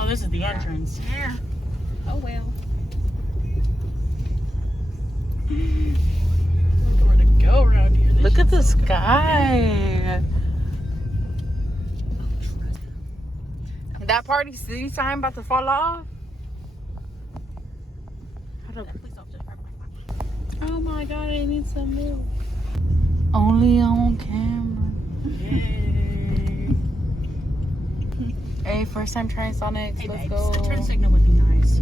Oh, this is the entrance. Yeah. Oh well. Look where to go around here. Look at the sky. That party city sign about to fall off. Oh my god, I need some milk. Only on camera. Yay. Hey, first time trying Sonics. Hey, Let's babes, go. a turn signal would be nice.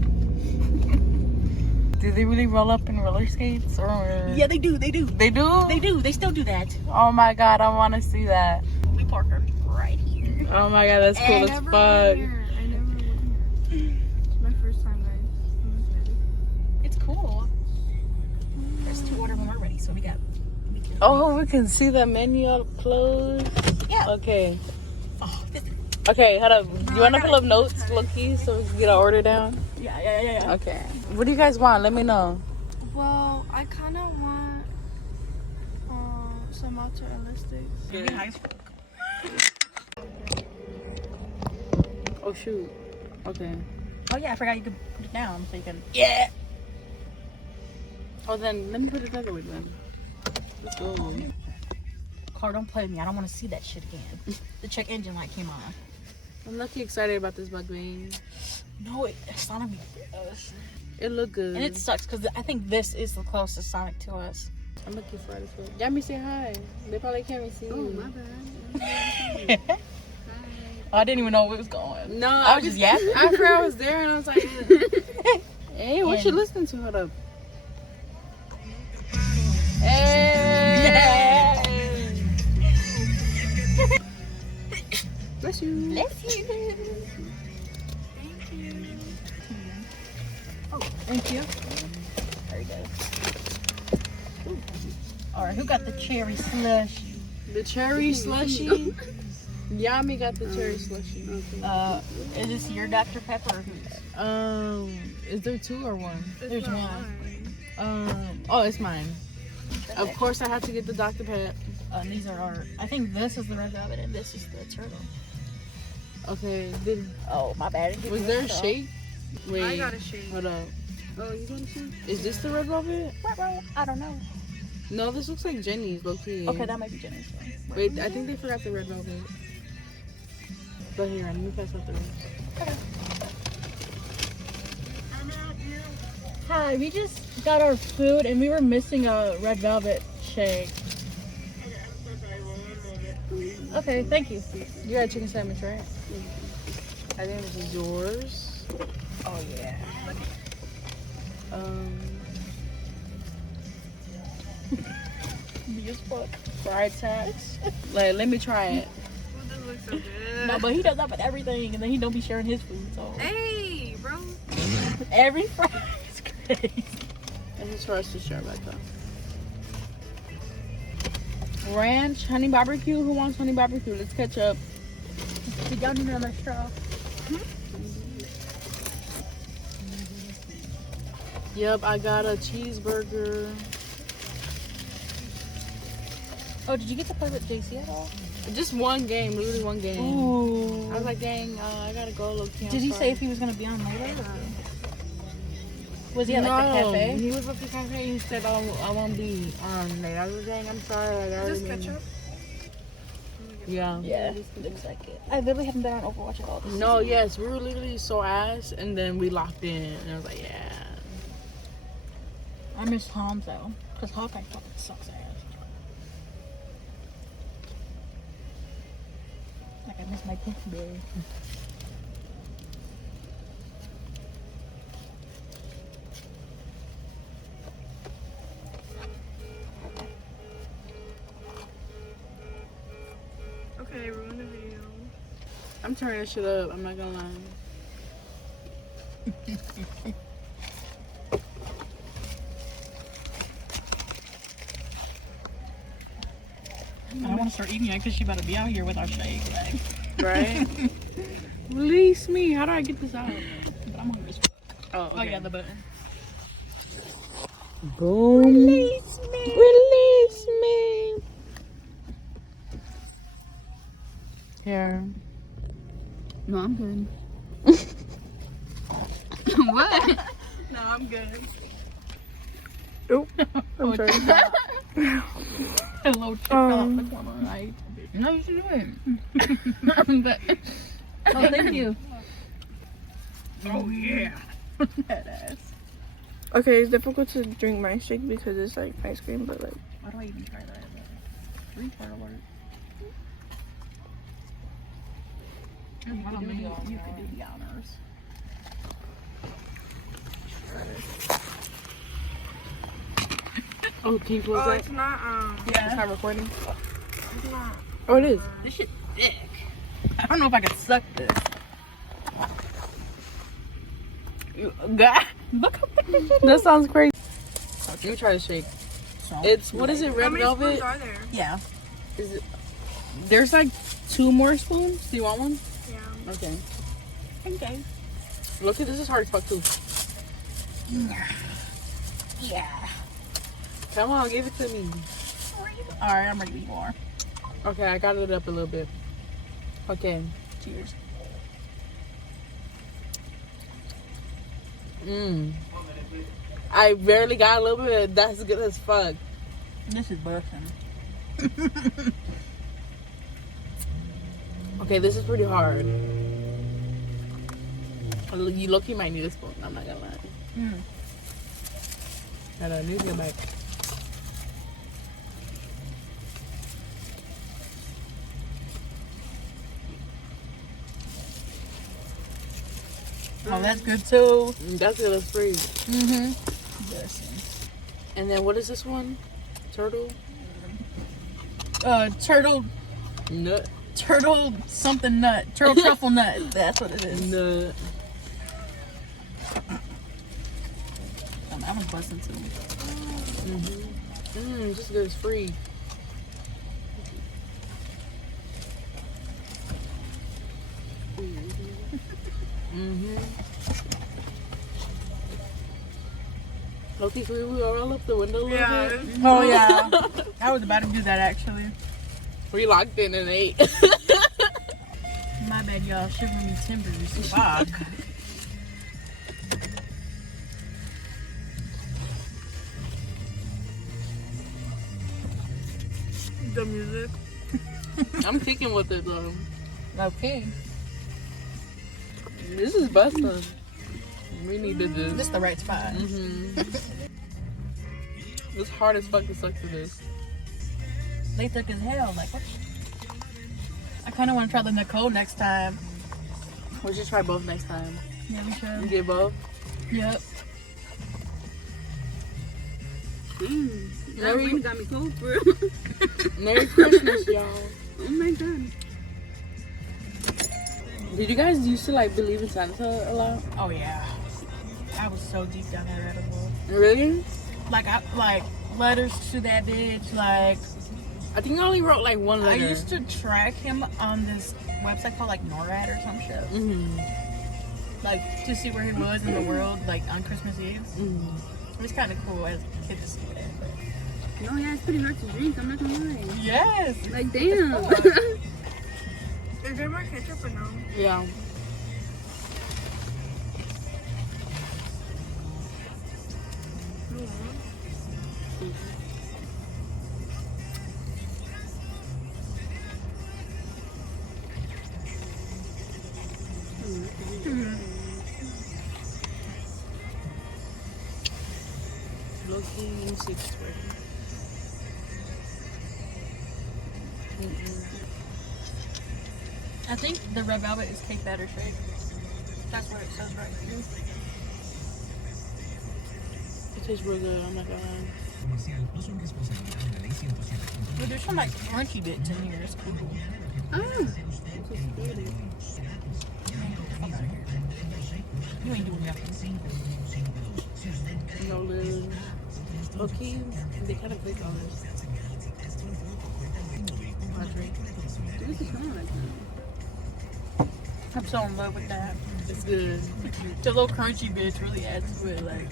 Do they really roll up in roller skates or? Yeah, they do. They do. They do? They do. They still do that. Oh my god, I want to see that. We park right here. Oh my god, that's cool as I fuck. never went here. It's my first time, guys. It's cool. There's 2 order when we're ready, so we got. Oh, we can see the menu up close. Yeah. Okay. Oh, Okay, hold up. You want to pull up notes, low-key, so we can get our order down? yeah. Okay. What do you guys want? Let me know. Well, I kind of want some mozzarella sticks. Be nice. Oh, shoot. Okay. Oh yeah, I forgot you could put it down so you can. Yeah. Oh, then let me put it the other way then. Let's go. Car, don't play with me. I don't want to see that shit again. The check engine light came on. I'm lucky excited about this Mukbang. No, Sonic. It look good. And it sucks because I think this is the closest Sonic to us. I'm looking for it as well. Yami, say hi. They probably can't see you. Oh, my bad. I didn't even know where it was going. No, I was just yapping. After I was there and I was like, hey, what you listening to? Hold up. Hey. Bless you. Bless you. Thank you. Oh, thank you. There you go. All right, who got the cherry slush? The cherry slushy. Yami got the cherry slushy. Is this your Dr. Pepper or whose? Is there 2 or 1? There's one. Oh, it's mine. Of course, I had to get the Dr. Pep. And these are our. I think this is the red rabbit and this is the turtle. Okay. Oh, my bad. Was there a shake? Wait. I got a shake. Hold up. Oh, you got a shake? Is this the red velvet? I don't know. No, this looks like Jenny's, low-key. Okay, that might be Jenny's. Wait, I think they forgot the red velvet. But here, let me pass out the rest. Okay. Hi, we just got our food and we were missing a red velvet shake. Okay, thank you. You got a chicken sandwich, right? I think this is yours. Oh yeah. Me as fuck. Fried tax. Like, let me try it. Oh, this looks so good. No, but he does that with everything, and then he don't be sharing his food. So Hey, bro. every Friday is crazy. And it's for us to share back up. Ranch, honey barbecue. Who wants honey barbecue? Let's catch up. Did y'all need another straw? Yep, I got a cheeseburger. Oh, did you get to play with JC at all? Just one game, literally one game. Ooh. I was like, dang, I gotta go. Low-key, Did he say if he was gonna be on later? Was he at like the cafe? He was at the cafe. He said, I won't be on late. I was saying, I'm sorry. Like, I Just already ketchup? Yeah. Yeah, looks like it. I literally haven't been on Overwatch at all. This No, season. yes, we were literally so ass, and then we locked in, and I was like, yeah. I miss Hans though, because Hawkeye fucking sucks ass. Like I miss my Pinky Berry. Okay, ruin the video. I'm turning this shit up, I'm not gonna lie. I don't want to start eating it because she about to be out here with our shake. Like. Right? Release me. How do I get this out? But I'm hungry as fuck. Oh, okay. Oh yeah, the button. Boom. Release me. Release me. Here. No, I'm good. What? No, I'm good. Oh, I'm sorry. Hello, chick fell off the corner. Right? No, you should do it. But, oh, thank you. Oh yeah. Badass. Okay, it's difficult to drink my shake because it's like ice cream, but like. Why do I even try that? Retard alert. You can do the honors. Oh, can you close Oh, that? it's not. Yeah. It's not recording. It's not. Oh, it is. This shit thick. I don't know if I can suck this. God, look how thick this shit is. That sounds crazy. Let me try to shake. So, It's, what is it, How red many velvet? spoons are there? Yeah. Is it? There's like 2 more spoons. Do you want one? Yeah. Okay. Okay. Look at this, is hard as fuck too. Yeah. Come on, give it to me. Alright, I'm ready to eat more. Okay, I got it up a little bit. Okay. Cheers. I barely got a little bit. That's good as fuck. this is busting. Okay, this is pretty hard. You look, you might need a spoon. I'm not gonna lie. I need to get back. Oh, that's good too. That's good as free. Yes. And then what is this one? Turtle? Turtle Nut. turtle something nut. Turtle truffle nut. That's what it is. Nut. That one's busting too. Just good as free. Loki, can we roll up the window a little bit? Oh yeah. I was about to do that actually. We locked in and ate. My bad, y'all. Shivering me timbers. Fuck. The music. I'm kicking with it though. Okay. This is busting. We needed this. This is the right spot. It's hard as fuck to suck to this. They thick as hell. Like, what? I kind of want to try the Nicole next time. We should try both next time. Yeah, we You should. get both? Yep. That rain got me cold, bro. Merry Christmas, y'all. Oh my god. Did you guys used to like believe in Santa a lot? Oh yeah. I was so deep down that rabbit hole. Really? Like letters to that bitch. Like I think I only wrote like one letter. I used to track him on this website called like NORAD or some shit. Like to see where he was in the world, like on Christmas Eve. It was kind of cool as a kid to see that. But... No, yeah, it's pretty hard to drink. I'm not gonna lie. Yes. Like, damn. Is there more ketchup or no? Yeah. Looking 6 I think the red velvet is cake batter shake. That's what it says right here. It tastes real good, I'm not gonna lie. But there's some like crunchy bits in here. It's cool. You ain't doing nothing. No lid. Okay, they kind of click on this. I drink. This is kind of like that. I'm so in love with that. It's good. The little crunchy bits really adds to it. Like,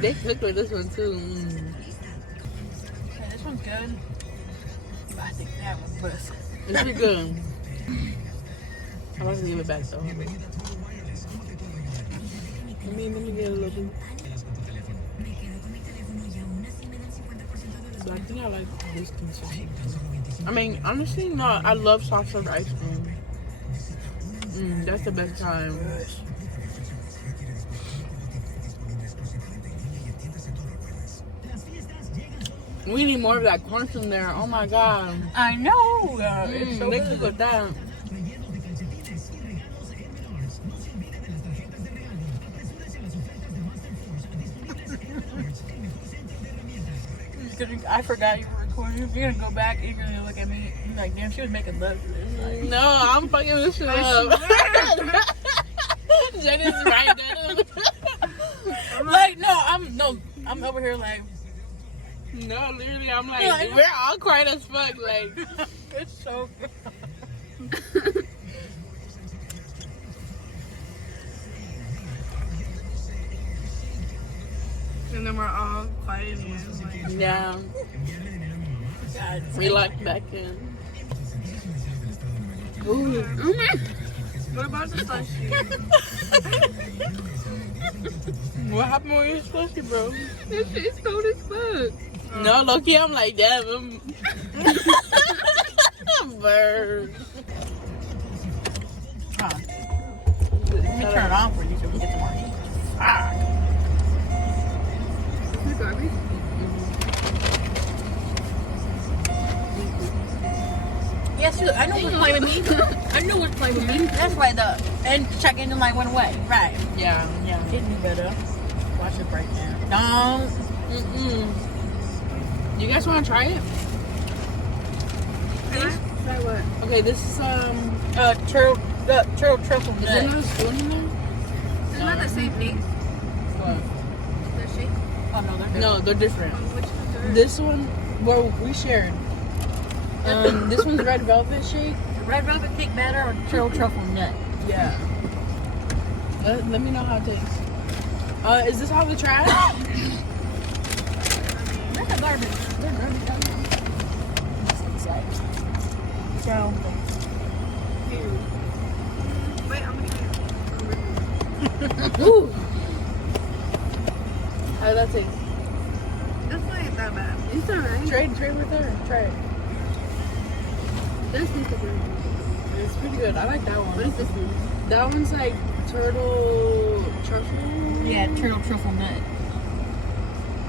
They cook with this one too. okay, this one's good. But I think that one's best. It's pretty good. I'm about to give it back though. Let me get a little bit. But I think I like this consistency. I mean, honestly, no. I love soft serve ice cream. That's the best kind. We need more of that corn from there. Oh my god. I know. It's so they good. cook with that. I forgot you were recording. You're gonna go back and you're gonna look at me. You're like, damn, she was making love to this. Like, No, I'm fucking this shit up. Jen is right there. like, I'm over here like, No, literally, I'm like, Yeah, we're all quiet as fuck. Like, it's so good. And then we're all quiet again. Like, yeah, God, we locked back in. Ooh. what about the slushy? What happened with your slushy, bro? This shit's cold as fuck. No, Loki, I'm like, damn. Bird. Huh. Let me turn it on for you so we get some more heat. Ah. Is it garbage? Yes, look, I know what's playing with me. I knew what's playing with me. That's why the check engine light went away. Right. Yeah. Getting you better. Watch it break down. Don't. You guys want to try it? Can I? Try what? Okay, this is Churro truffle Is there nut. no spoon in there? Isn't that the same thing? What? The shake? Oh no, they're No, they're different. Which ones are? This one, well, we shared. This one's red velvet shake. red velvet cake batter or churro truffle nut. Yeah. Let me know how it tastes. Is this all the trash? That's a garbage. They're garbage. It's like, so. Wait, I'm gonna try it. Ooh. How did that taste? This one ain't that bad. It's alright. Trade with her. Try it. This tastes good. It's pretty good. I like that one. What is this one? That one's like turtle truffle. Yeah, churro truffle nut.